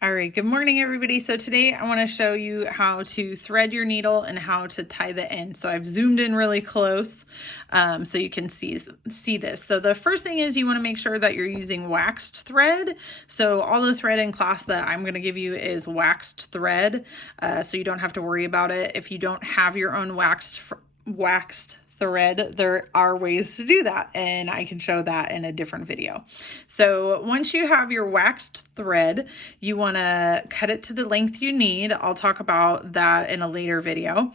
All right, good morning, everybody. So today I want to show you how to thread your needle and how to tie the end. So I've zoomed in really close so you can see this. So the first thing is you want to make sure that you're using waxed thread. So all the thread in class that I'm going to give you is waxed thread, so you don't have to worry about it. If you don't have your own waxed thread, there are ways to do that, and I can show that in a different video. So once you have your waxed thread, you want to cut it to the length you need. I'll talk about that in a later video.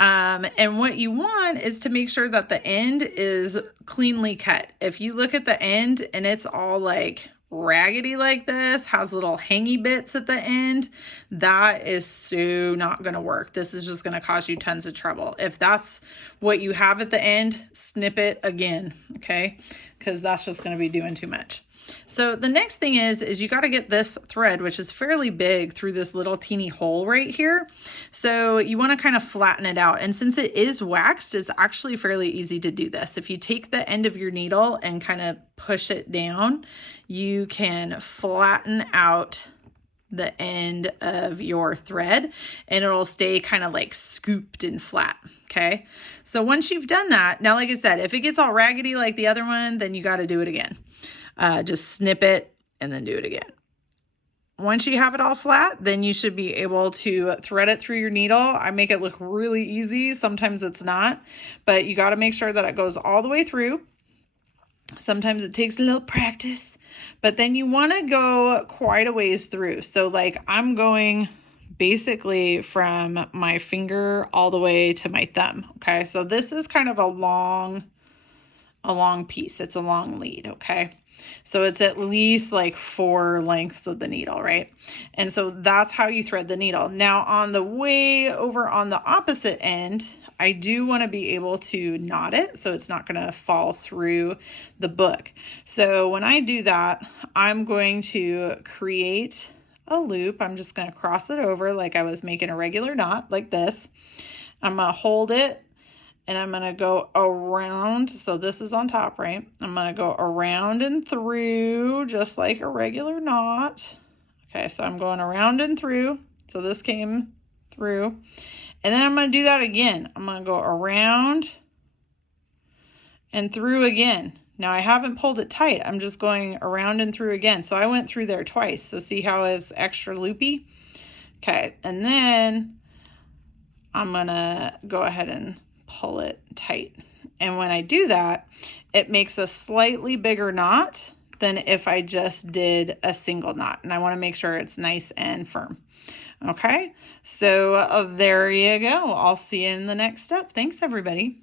And what you want is to make sure that the end is cleanly cut. If you look at the end and it's all like raggedy like this, has little hangy bits at the end, that is so not going to work. This is just going to cause you tons of trouble. If that's what you have at the end, snip it again, okay? Because that's just going to be doing too much. So the next thing is you got to get this thread, which is fairly big, through this little teeny hole right here. So you want to kind of flatten it out. And since it is waxed, it's actually fairly easy to do this. If you take the end of your needle and kind of push it down, you can flatten out the end of your thread and it'll stay kind of like scooped and flat. Okay. So once you've done that, now, like I said, if it gets all raggedy like the other one, then you got to do it again. Just snip it and then do it again. Once you have it all flat, then you should be able to thread it through your needle. I make it look really easy. Sometimes it's not, but you got to make sure that it goes all the way through. Sometimes it takes a little practice, but then you want to go quite a ways through. So like I'm going basically from my finger all the way to my thumb. Okay. So this is kind of a long piece. It's a long lead. Okay. So it's at least like 4 lengths of the needle, right? And so that's how you thread the needle. Now on the way over on the opposite end, I do want to be able to knot it so it's not going to fall through the book. So when I do that, I'm going to create a loop. I'm just going to cross it over like I was making a regular knot like this. I'm going to hold it and I'm going to go around. So this is on top, right? I'm going to go around and through just like a regular knot. Okay, so I'm going around and through. So this came through. And then I'm going to do that again. I'm going to go around and through again. Now I haven't pulled it tight. I'm just going around and through again. So I went through there twice. So see how it's extra loopy? Okay, and then I'm going to go ahead and pull it tight. And when I do that, it makes a slightly bigger knot than if I just did a single knot. And I want to make sure it's nice and firm. Okay, so there you go. I'll see you in the next step. Thanks, everybody.